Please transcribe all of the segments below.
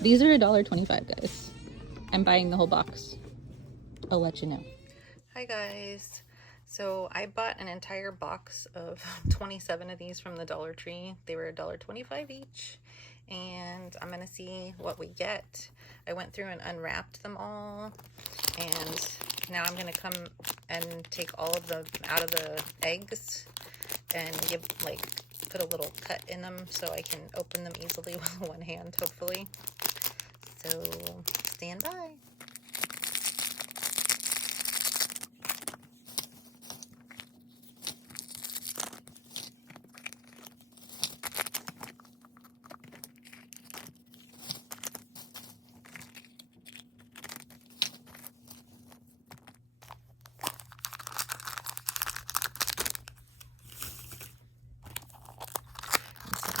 These are $1.25, guys. I'm buying the whole box. I'll let you know. Hi guys. So I bought an entire box of 27 of these from the Dollar Tree. They were $1.25 each, and I'm gonna see what we get. I went through and unwrapped them all, and now I'm gonna come and take all of them out of the eggs and give, like, put a little cut in them so I can open them easily with one hand, hopefully. So stand by.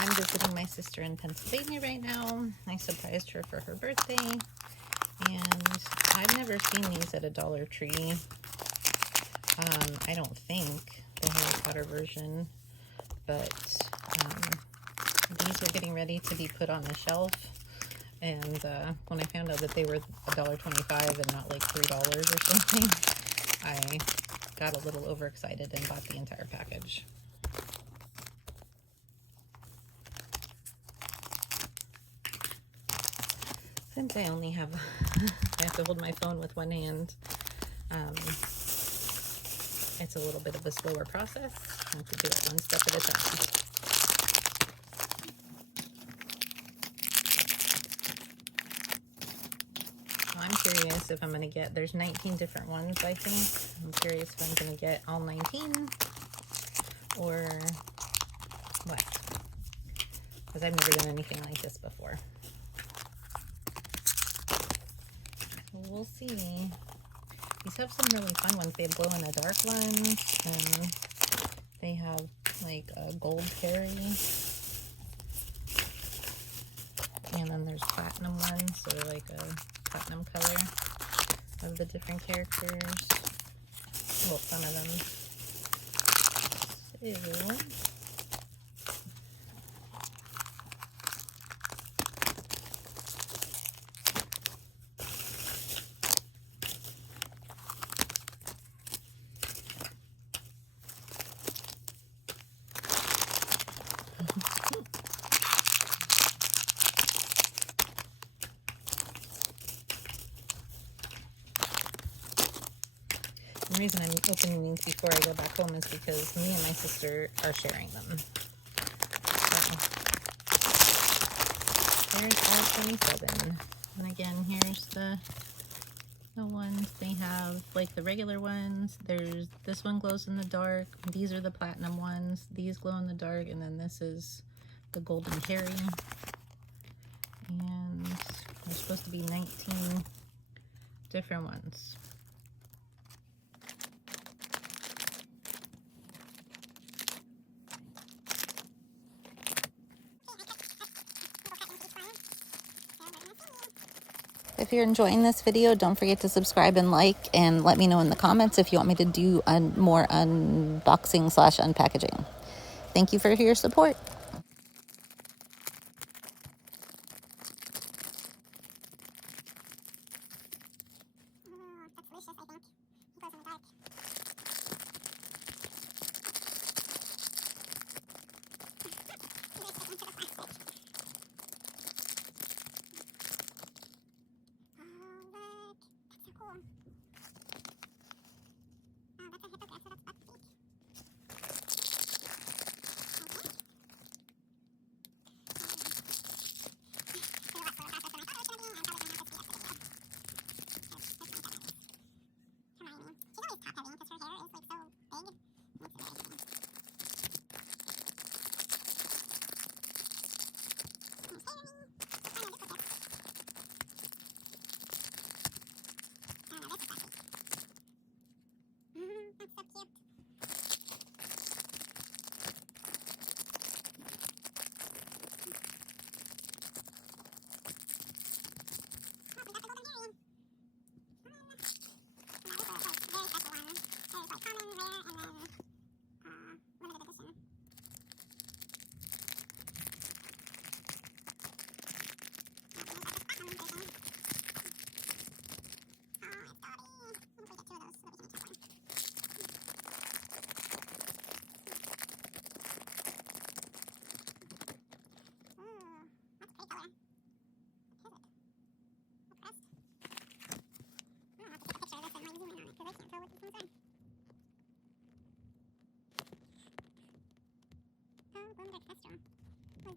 I'm visiting my sister in Pennsylvania right now. I surprised her for her birthday, and I've never seen these at a Dollar Tree. I don't think the Harry Potter version, but these were getting ready to be put on the shelf, and when I found out that they were $1.25 and not like $3 or something, I got a little overexcited and bought the entire package. Since I only have, I have to hold my phone with one hand, it's a little bit of a slower process. I have to do it one step at a time. So I'm curious if I'm going to get, there's 19 different ones, I think. I'm curious if I'm going to get all 19 or what, because I've never done anything like this before. We'll see. These have some really fun ones. They have glow-in-the-dark ones, and they have like a gold fairy, and then there's platinum ones, so like a platinum color of the different characters. Well, some of them. So the reason I'm opening these before I go back home is because me and my sister are sharing them. So, there's all 27. And again, here's the ones. They have like the regular ones. There's this one glows in the dark. These are the platinum ones. These glow in the dark, and then this is the golden Harry. And there's supposed to be 19 different ones. If you're enjoying this video, don't forget to subscribe and like, and let me know in the comments if you want me to do more unboxing / unpackaging. Thank you for your support.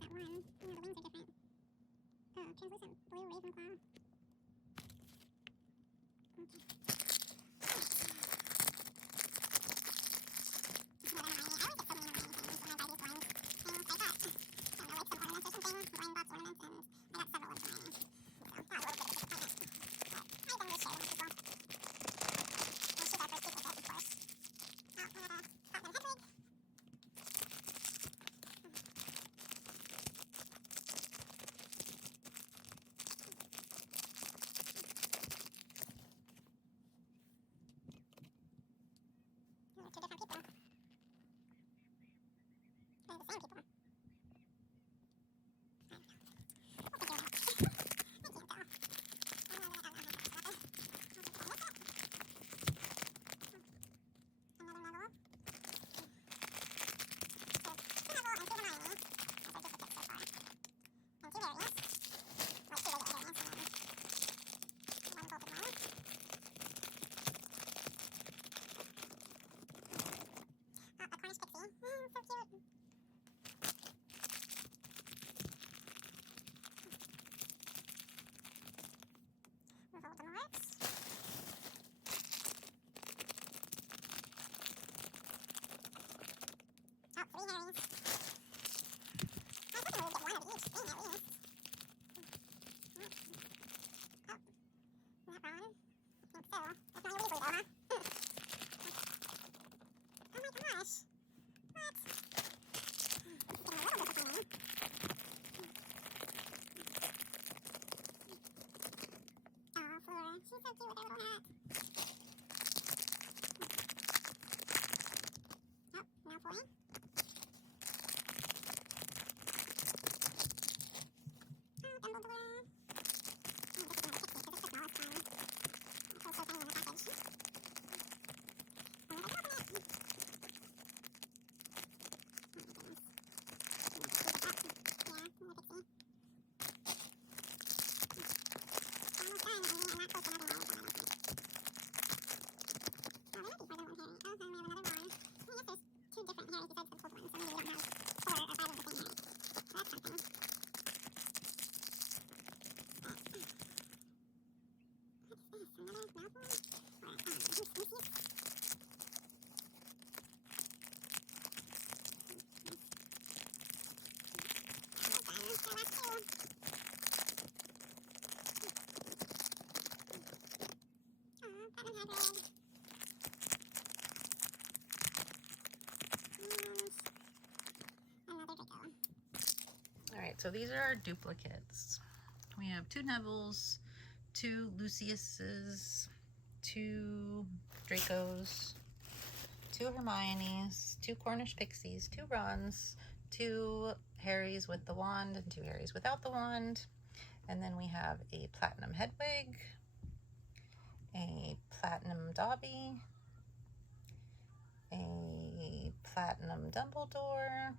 that one. You know, the wings are different. Oh, translucent blue ravenclaw. Okay. Two different people. They're the same people. She's so cute with her little hat. Oh, Malfoy. Oh, Dumbledore. Oh, this is another pixie, because it's the smallest one. It feels so tiny in the package. Another cabinet. Oh my goodness. Yeah, another pixie. Almost done. I mean, I'm not close to another one. Oh, there might be more than one Harry. Oh, then we have another one. I guess there's two different Harrys besides the cold ones, so maybe we don't have 4 or 5 of the same Harry. So that's something. What is this? Another Malfoy? Or, Lucius? Almost done. Our last two. Oh, Platinum Hagrid. Another Draco. Alright, so these are our duplicates. We have 2 Nevilles, 2 Luciuses, 2 Dracos, 2 Hermiones, 2 Cornish Pixies, 2 Rons, 2 Harrys with the wand, and 2 Harrys without the wand. And then we have a Platinum Hedwig, a Platinum Dobby, a Platinum Dumbledore,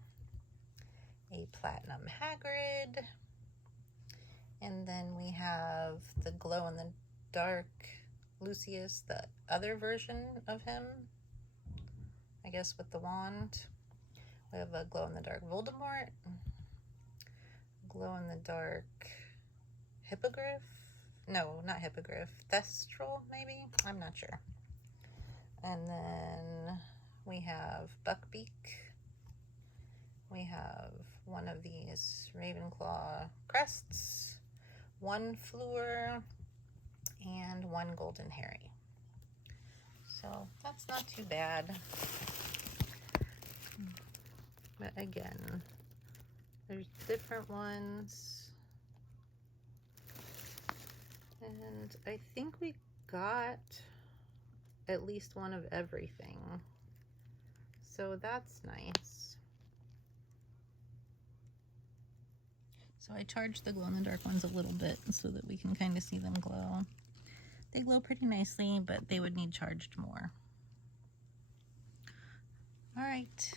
a Platinum Hagrid, and then we have the glow-in-the-dark Lucius, the other version of him, I guess with the wand. We have a glow-in-the-dark Voldemort, glow-in-the-dark Hippogriff, no, not Hippogriff, Thestral maybe, I'm not sure. And then we have Buckbeak. We have one of these Ravenclaw crests, 1 Fleur, and 1 Golden Harry. So that's not too bad. But again, there's different ones. And I think we got at least one of everything. So that's nice. So I charged the glow-in-the-dark ones a little bit so that we can kind of see them glow. They glow pretty nicely, but they would need charged more. All right.